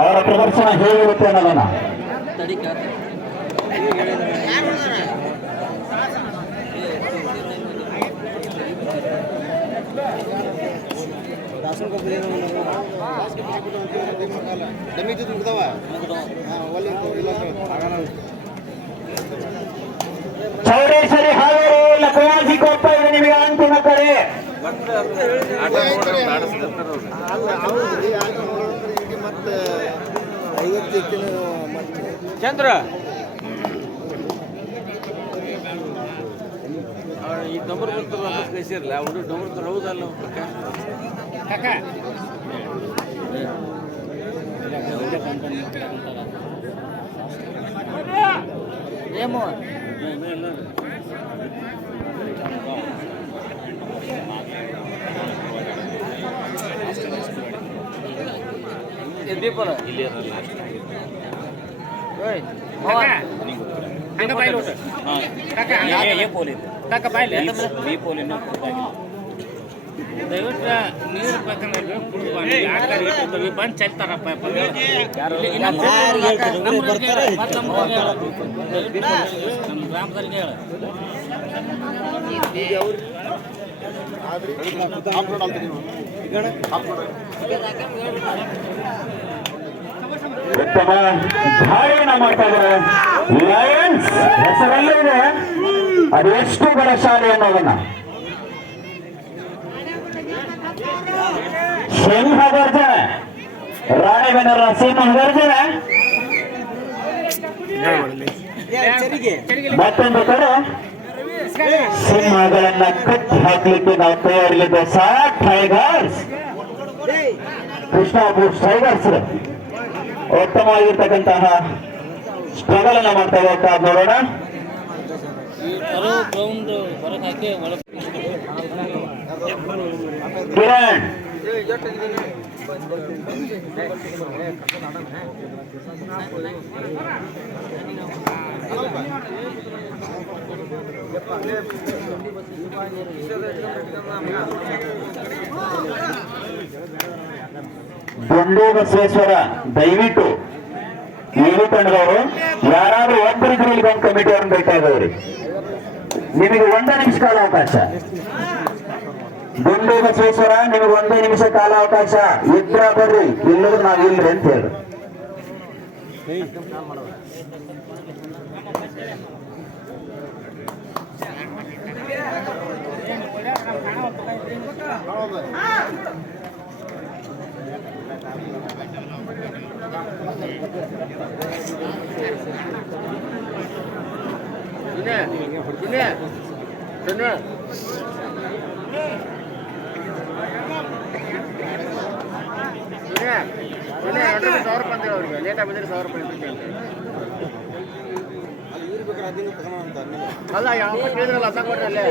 ಅವರ ಪ್ರದರ್ಶನ ಹೇಗಿರುತ್ತೆ ಅನ್ನೋದನ್ನ ಚೌಡೇಶ್ವರಿ ಹಾವೇರಿ ಲಕ್ಷ್ಮಣಜಿ ಕೊಪ್ಪ ಇದು ನಿಮಗೆ ಅಂತಿಮ ಕಡೆ. ಚಂದ್ರ ಈ ಡಂಬರ್ ಬರ್ತಾರ ಕಳಿಸಿರಲ್ಲ ಅವರು ಡಂಬರ್ ಹೌದಲ್ಲ ಏಮೋ ದೀಪಲ ಇಲ್ಲಿ ಹಂಗ ಬಾಯ್ಲು ಕಾಕ ಬಾಯ್ಲಿ ದಯವಿಟ್ಟು ನೀರು ಬೇಕಂದ್ರೆ ಕುಡಿದು ಬಂದು ಚೆಲ್ತಾರಪ್ಪ ನಮ್ಮ ಗ್ರಾಮದಲ್ಲಿ ಹೇಳ ಉತ್ತಮ ಧಾರಣೆ ಮಾಡ್ತಾ ಇದ್ದಾರೆ. ಲಯನ್ಸ್ ಹೆಸರಲ್ಲೇ ಇದೆ, ಅದು ಎಷ್ಟು ಬಲಶಾಲಿ ಅನ್ನೋದನ್ನ. ಸಿಂಹ ಗರ್ಜನೆ, ರಾಣಿಬೆನ್ನೂರ ಸಿಂಹ ಗರ್ಜನೆ. ಮತ್ತೊಂದು ಕಡೆ ಸಿಂಹಗಳನ್ನ ಕಟ್ಟಿ ಹಾಕ್ಲಿಕ್ಕೆ ನಾವು ತಯಾರಿಲ್ಲಿದ್ದ ಟೈಗರ್ಸ್, ಕೃಷ್ಣಾಪುರ ಟೈಗರ್ಸ್ ಉತ್ತಮವಾಗಿರ್ತಕ್ಕಂತಹ ಸ್ಟ್ರಗಲ್ ಅನ್ನ ಮಾಡ್ತಾ ಹೋಗ್ತಾ ನೋಡೋಣ. ಕಿರಣ್ ಗುಂಡು ಬಸವೇಶ್ವರ, ದಯವಿಟ್ಟು ನೀವು ತಂಡದವರು ಯಾರಾದ್ರೂ ಒಬ್ಬರಿದ್ರು ಇಲ್ಲಿ ಬಂದು ಕಮಿಟಿ ಅವ್ರನ್ನ ಬೇಕಾ ಇದ್ದವ್ರಿ, ನಿಮಗೆ 1 ನಿಮಿಷ ಕಾಲ ಅವಕಾಶ. ಗುಂಡು ಬಸವೇಶ್ವರ, ನಿಮಗೆ 1 ನಿಮಿಷ ಕಾಲ ಅವಕಾಶ. ಇದ್ರ ಬರ್ರಿ, ಇಲ್ಲದ್ರೆ ನಾವ್ ಇಲ್ರಿ ಅಂತ ಹೇಳ್ರಿ. ಅಲ್ಲ ಯಾವ ಕೇಳಿದ್ರಲ್ಲ ಅದ ಕೊಡ್ರಲ್ಲೇ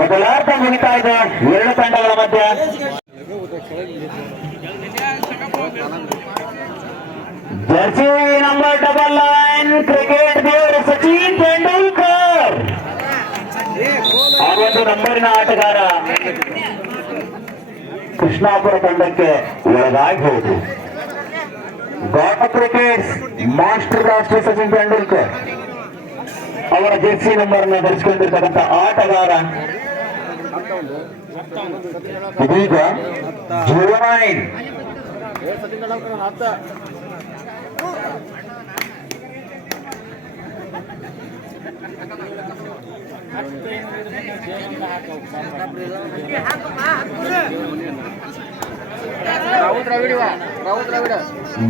ಮೊದಲಾರ್ಧ ಮುಗಿತಾ ಇದೆ ಎರಡು ತಂಡಗಳ ಮಧ್ಯೆ. ಜರ್ಸಿ ನಂಬರ್ 9 ಕ್ರಿಕೆಟ್ ದೇವರು ಸಚಿನ್ ತೆಂಡೂಲ್ಕರ್ ಆ ಒಂದು ನಂಬರಿನ ಆಟಗಾರ ಕೃಷ್ಣಾಪುರ ತಂಡಕ್ಕೆ ಒಳಗಾಗಿ ಹೋಗುದು. ಗಾಟ್ ಕ್ರಿಕೆಟ್ ಮಾಸ್ಟರ್ ರಾಷ್ಟ್ರ ಸಚಿನ್ ತೆಂಡೂಲ್ಕರ್ ಅವರ ಜೆರ್ಸಿ ನಂಬರ್ ಅನ್ನು ಧರಿಸಿಕೊಂಡಿರ್ತಕ್ಕಂಥ ಆಟಗಾರ ಇದೀಗ 09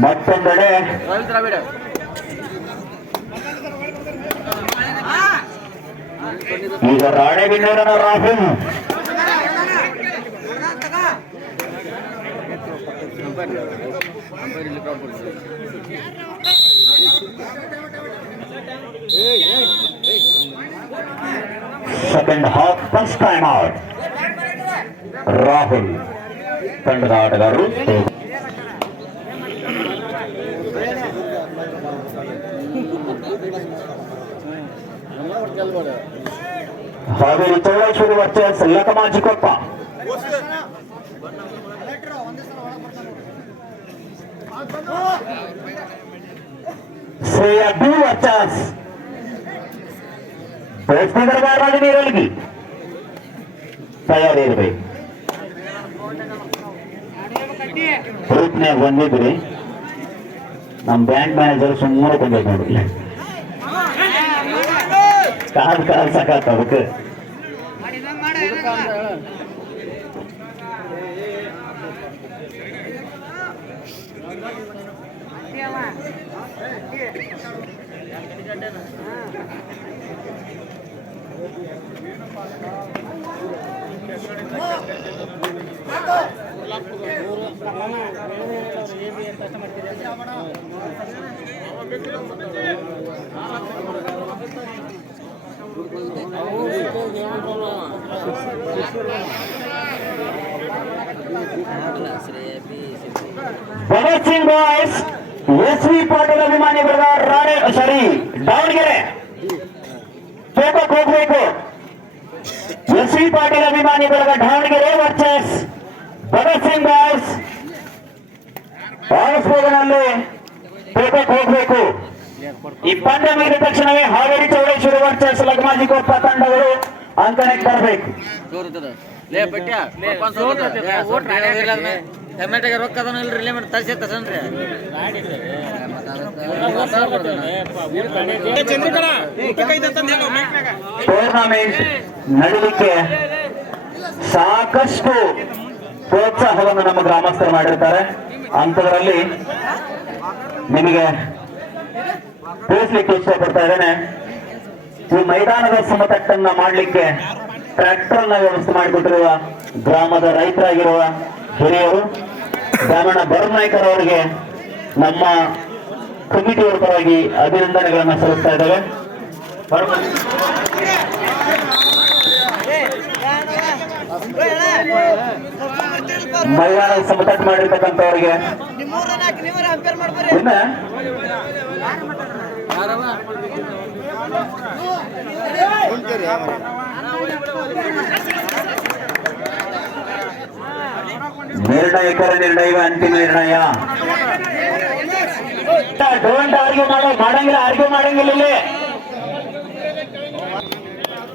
ಮತ್ತೊಂದೆಡೆ ಈಗ ರಾಣೆಬೆನ್ನೂರಿನ Rahul second half first time out. Rahul ತಂಡದ ಆಟಗಾರರು Haveri Chaudeshwari versus Lakamajikoppa. Shreya B versus ಪ್ರಶ್ನೆಗಾರರಾಗಿ ನೀರಲ್ಗಿ. ತಯಾರಿ ಇರ್ಬೇಕು. ಗ್ರೂಪ್ನ್ಯಾಗ ಬಂದಿದ್ರಿ ನಮ್ ಬ್ಯಾಂಕ್ ಮ್ಯಾನೇಜರ್ ಸುಮ್ಮನೆ ಬಂದೈತೆ ನೋಡಿ. ಕಾಲ್ ಸಾಕಾತ ಅದಕ್ಕೆ. Bhagat Singh boys S V. ಪಾಟೀಲ್ ಅಭಿಮಾನಿ ಬಳಗ ದಾವಣಗೆರೆ ಹೋಗ್ಬೇಕು. ಎಸ್.ವಿ. ಪಾಟೀಲ್ ಅಭಿಮಾನಿ ಬಳಗ ದಾವಣಗೆರೆ ವರ್ಸಸ್ ಭಗತ್ ಸಿಂಗ್ ಬಾಯ್ಸ್ ಆಸ್ಬೋಗನಲ್ಲಿ ಹೋಗ್ಬೇಕು. ಈ ಪಂದ್ಯ ಮುಗಿದ ತಕ್ಷಣವೇ ಹಾವೇರಿ ಚೌಡೇಶ್ವರಿ ವರ್ಸಸ್ ಲಕಮಾಜಿಕೊಪ್ಪ ತಂಡಗಳು ಅಂಕಣಕ್ಕೆ ಬರಬೇಕು. ಟೊಮೆಟೊಗೆ ರೊಕ್ಕ ಅದನ್ನಿಲ್ರಿ ಇಲ್ಲೇ ಮಾಡಿ ತರಿಸಿ ತಸನ್ರಿ ಟೂರ್ನಮೆಂಟ್ ನಡೀಲಿಕ್ಕೆ ಸಾಕಷ್ಟು ಪ್ರೋತ್ಸಾಹವನ್ನು ನಮ್ಮ ಗ್ರಾಮಸ್ಥರು ಮಾಡಿರ್ತಾರೆ. ಅಂತದ್ರಲ್ಲಿ ನಿಮಗೆ ತಿಳಿಸ್ಲಿಕ್ಕೆ ಇಷ್ಟಪಡ್ತಾ ಇದ್ದೇನೆ, ಈ ಮೈದಾನದ ಸಮತಟ್ಟನ್ನ ಮಾಡಲಿಕ್ಕೆ ಟ್ರ್ಯಾಕ್ಟರ್ ನ ವ್ಯವಸ್ಥೆ ಮಾಡಿಕೊಟ್ಟಿರುವ ಗ್ರಾಮದ ರೈತರಾಗಿರುವ ಹಿರಿಯರು ಗ್ರಾಮೀಣ ಬರನಾಯ್ಕರ್ ಅವರಿಗೆ ನಮ್ಮ ಕಮಿಟಿಯವರ ಪರವಾಗಿ ಅಭಿನಂದನೆಗಳನ್ನು ಸಲ್ಲಿಸ್ತಾ ಇದ್ದೇವೆ. ಮೈದಾನ ಸಮತಟ್ಟು ಮಾಡಿರ್ತಕ್ಕಂಥವ್ರಿಗೆ ಇನ್ನ ನಿರ್ಣಾಯಕರ ನಿರ್ಣಯ ಅಂತಿಮ ನಿರ್ಣಯ. ಡೋಂಟ್ ಆರ್ಗ್ಯೂ ಮಾಡಂಗಿಲ್ಲ ಇಲ್ಲಿ.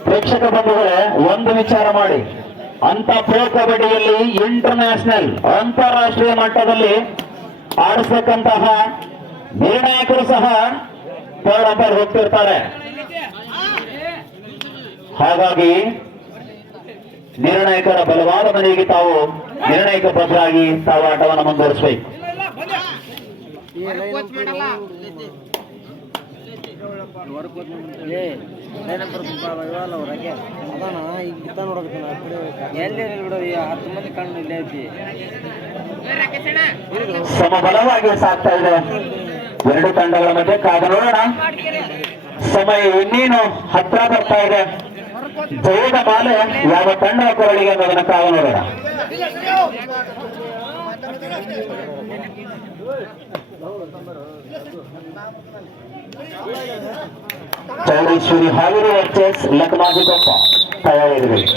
ಪ್ರೇಕ್ಷಕ ಬಂಧುಗಳೇ, ಒಂದು ವಿಚಾರ ಮಾಡಿ, ಅಂತ ಪ್ರೋ ಕಬಡ್ಡಿಯಲ್ಲಿ ಇಂಟರ್ನ್ಯಾಷನಲ್ ಅಂತಾರಾಷ್ಟ್ರೀಯ ಮಟ್ಟದಲ್ಲಿ ಆಡಿಸತಕ್ಕಂತಹ ನಿರ್ಣಾಯಕರು ಸಹ ಥರ್ಡ್ ಅಂಪೈರ್ ಹೋಗ್ತಿರ್ತಾರೆ. ಹಾಗಾಗಿ ನಿರ್ಣಾಯಕರ ಬಲವಾದ ಮನೆಗೆ ತಾವು ನಿರ್ಣಾಯಕ ಬದ್ಧರಾಗಿ ತಾವು ಆಟವನ್ನು ಮುಂದುವರಿಸಬೇಕು. ಸಮಬಲವಾಗಿ ಸಾಗ್ತಾ ಇದೆ ಎರಡು ತಂಡಗಳ ಮಧ್ಯೆ. ಕಾದ ನೋಡೋಣ, ಸಮಯ ಇನ್ನೇನು ಹತ್ರ ಬರ್ತಾ ಇದೆ. ಜಯದ ಮಾಲೆ ಯಾವ ತಂಡ ಕೊರಳಿಗೆ ಅನ್ನೋದನ್ನ ಕಾದ ನೋಡೋಣ. ಚೌಡೇಶ್ವರಿ ಹಾವೇರಿ ವರ್ಸಸ್ ಲಕಮಾಜಿಕೊಪ್ಪ ತಯಾರಿರಬೇಕು.